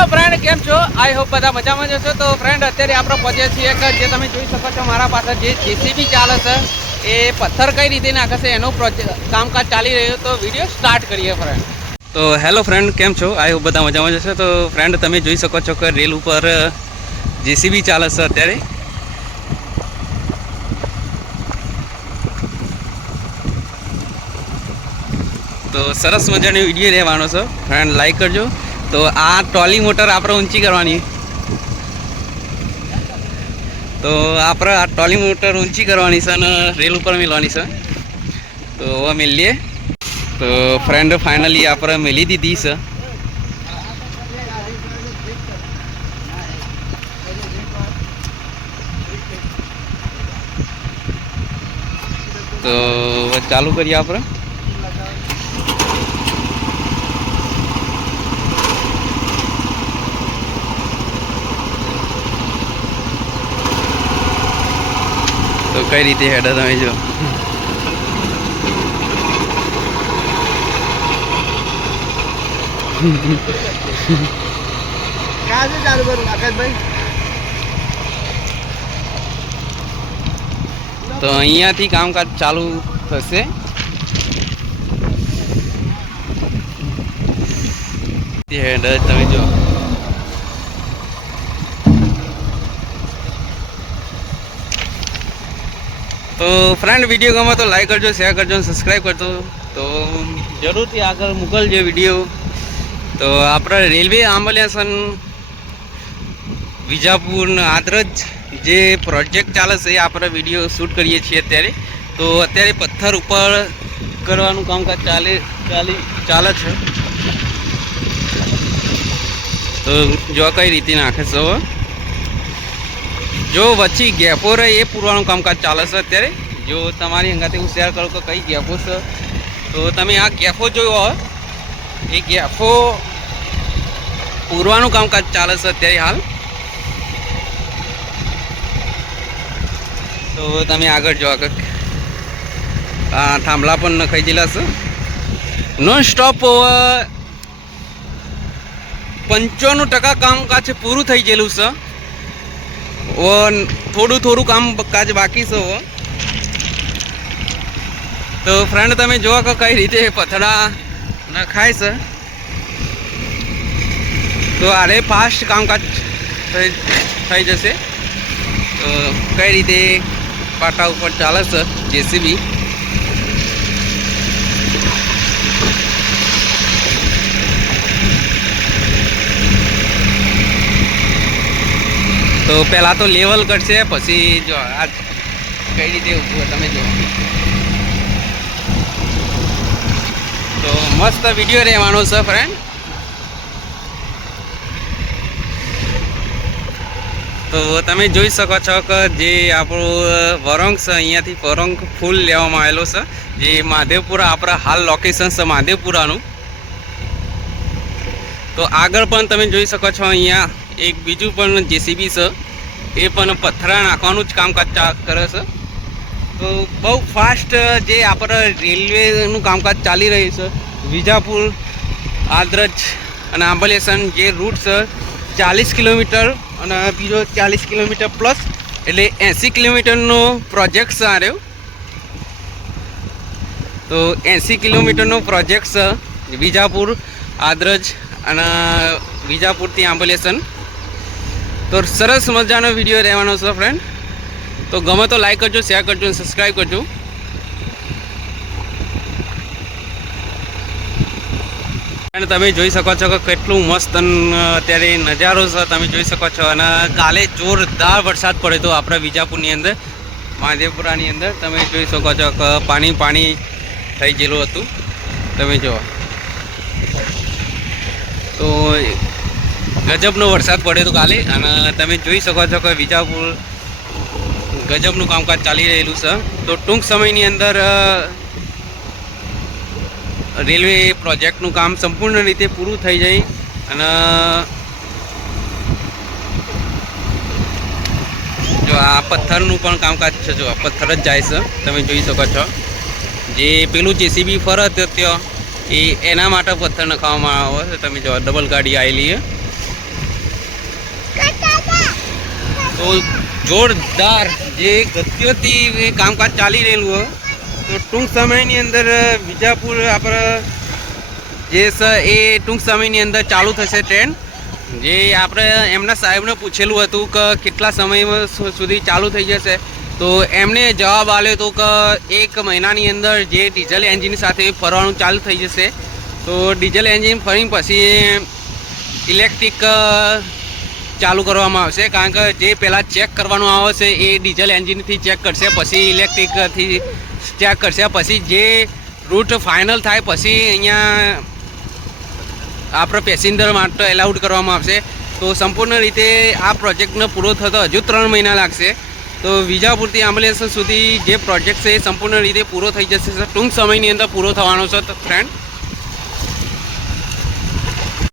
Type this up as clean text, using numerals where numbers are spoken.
Hello friend, કેમ છો? I hope બધા મજામાં જ હશો. તો ફ્રેન્ડ, અત્યારે આપણે પહોંચ્યા છીએ કે જે તમે જોઈ શકો છો મારા પાસે જે જેસીબી ચાલે છે એ પથ્થર કઈ રીતે નાખે છે એનું કામકાજ ચાલી રહ્યું. તો વિડીયો સ્ટાર્ટ કરીએ ફ્રેન્ડ. તો હેલો ફ્રેન્ડ, કેમ છો? આઈ હોપ બધા મજામાં જ હશે. તો ફ્રેન્ડ, તમે જોઈ શકો છો કે રેલ ઉપર જેસીબી ચાલે છે અત્યારે. તો સરસ મજાની વિડીયો રહેવાનો છે ફ્રેન્ડ, લાઈક કરજો. તો આ ટ્રોલી મોટર આપણે ઊંચી કરવાની. તો આપણે આ ટ્રોલી મોટર ઊંચી કરવાની છે અને રેલ ઉપર મેળવાની છે. તો હવે મેલીએ. તો ફ્રેન્ડ, ફાઇનલી આપણે મેલી દીધી છે. તો ચાલુ કરીએ આપણે. તો કઈ રીતે હેડર તમે જો. તો અહીંયાથી કામકાજ ચાલુ થશે. હેડર તમે જો. તો ફ્રેન્ડ, વિડીયો ગમે તો લાઈક કરજો, શેર કરજો અને સબસ્ક્રાઈબ કરજો. તો જરૂરથી આગળ મોકલજો વિડીયો. તો આપણે રેલવે આંબલિયાસન વિજાપુર આદરજ જે પ્રોજેક્ટ ચાલે છે એ આપણે વિડીયો શૂટ કરીએ છીએ અત્યારે. તો અત્યારે પથ્થર ઉપર કરવાનું કામકાજ ચાલે છે. તો જો કઈ રીતે નાખે છે જો વચ્ચે ગેપો રહે એ પૂરવાનું કામકાજ ચાલે છે અત્યારે. જો તમારી અંગાતે હું શેર કરું કે કઈ ગેપો છે. તો તમે આ ગેપો જોયો હોય એ ગેપો પૂરવાનું કામકાજ ચાલે છે અત્યારે હાલ. તો તમે આગળ જો. આગળ આ થાંભલા પણ નખાઈ ગયેલા છે. નોન સ્ટોપ 95% કામકાજ પૂરું થઈ ગયેલું છે. થોડું કામકાજ બાકી છે. તો ફ્રેન્ડ, તમે જોવા કે કઈ રીતે પથરા નખાય છે. તો આરે ફાસ્ટ કામકાજ થઈ જશે. તો કઈ રીતે પાટા ઉપર ચાલે છે જેસીબી. તો પહેલાં તો લેવલ કરશે, પછી જો આ કઈ રીતે ઊભું તમે જો. તો મસ્ત વિડીયો રહેવાનો છે ફ્રેન્ડ. તો તમે જોઈ શકો છો કે જે આપણું વરંગ છે અહીંયાથી વરંગ ફૂલ લેવામાં આવેલો છે. જે મહાદેવપુરા આપણા હાલ લોકેશન છે મહાદેવપુરાનું. તો આગળ પણ તમે જોઈ શકો છો અહીંયા એક બીજું પણ જેસીબી છે. એ પણ પથ્થરા નાખવાનું જ કામકાજ કરે છે. તો બહુ ફાસ્ટ જે આપણે રેલવેનું કામકાજ ચાલી રહ્યું છે. વિજાપુર આદરજ અને આંબલિયાસન જે રૂટ છે 40 કિલોમીટર અને બીજો 40 કિલોમીટર પ્લસ એટલે 80 કિલોમીટરનો પ્રોજેક્ટ છે આ રહ્યો. તો 80 કિલોમીટરનો પ્રોજેક્ટ છે વિજાપુર આદરજ અને વિજાપુરથી આંબલિયાસન. તો સરસ મજાનો વિડીયો રહેવાનો છે ફ્રેન્ડ. તો ગમે તો લાઈક કરજો, શેર કરજો અને સબસ્ક્રાઈબ કરજો. અને તમે જોઈ શકો છો કે કેટલું મસ્ત અત્યારે નજારો છે તમે જોઈ શકો છો. અને કાલે જોરદાર વરસાદ પડ્યો હતો આપણા વિજાપુરની અંદર, મહાદેવપુરાની અંદર. તમે જોઈ શકો છો કે પાણી થઈ ગયેલું હતું. તમે જુઓ તો ગજબનો વરસાદ પડ્યો હતો કાલે. અને તમે જોઈ શકો છો કે વિજાપુર ગજબનું કામકાજ ચાલી રહેલું છે. તો ટૂંક સમયની અંદર રેલવે પ્રોજેક્ટનું કામ સંપૂર્ણ રીતે પૂરું થઈ જાય. અને જો આ પથ્થરનું પણ કામકાજ છે. જો આ પથ્થર જ જાય છે તમે જોઈ શકો છો. જે પેલું જેસીબી ફરત ત્યાં એના માટે પથ્થર નખાવવામાં આવે છે. તમે જો ડબલ ગાડી આવેલી છે. તો જોરદાર જે ગતિઓથી કામકાજ ચાલી રહેલું હોય તો ટૂંક સમયની અંદર વિજાપુર આપણે જે છે એ ટૂંક સમયની અંદર ચાલુ થશે ટ્રેન. જે આપણે એમના સાહેબને પૂછેલું હતું કે કેટલા સમય સુધી ચાલુ થઈ જશે, તો એમણે જવાબ આપ્યો હતો કે 1 મહિનાની અંદર જે ડીઝલ એન્જિન સાથે ફરવાનું ચાલુ થઈ જશે. તો ડીઝલ એન્જિન ફરીને પછી ઇલેક્ટ્રિક ચાલુ કરવામાં આવશે, કારણ કે જે પહેલાં ચેક કરવાનું આવે છે એ ડીઝલ એન્જિનથી ચેક કરશે, પછી ઇલેક્ટ્રિકથી ચેક કરશે, પછી જે રૂટ ફાઇનલ થાય પછી અહીંયા આપણે પેસેન્જર માટે એલાઉડ કરવામાં આવશે. તો સંપૂર્ણ રીતે આ પ્રોજેક્ટને પૂરો થતો હજુ 3 મહિના લાગશે. તો વિજાપુરથી આંબલેશ્વર સુધી જે પ્રોજેક્ટ છે એ સંપૂર્ણ રીતે પૂરો થઈ જશે, ટૂંક સમયની અંદર પૂરો થવાનો છે ફ્રેન્ડ.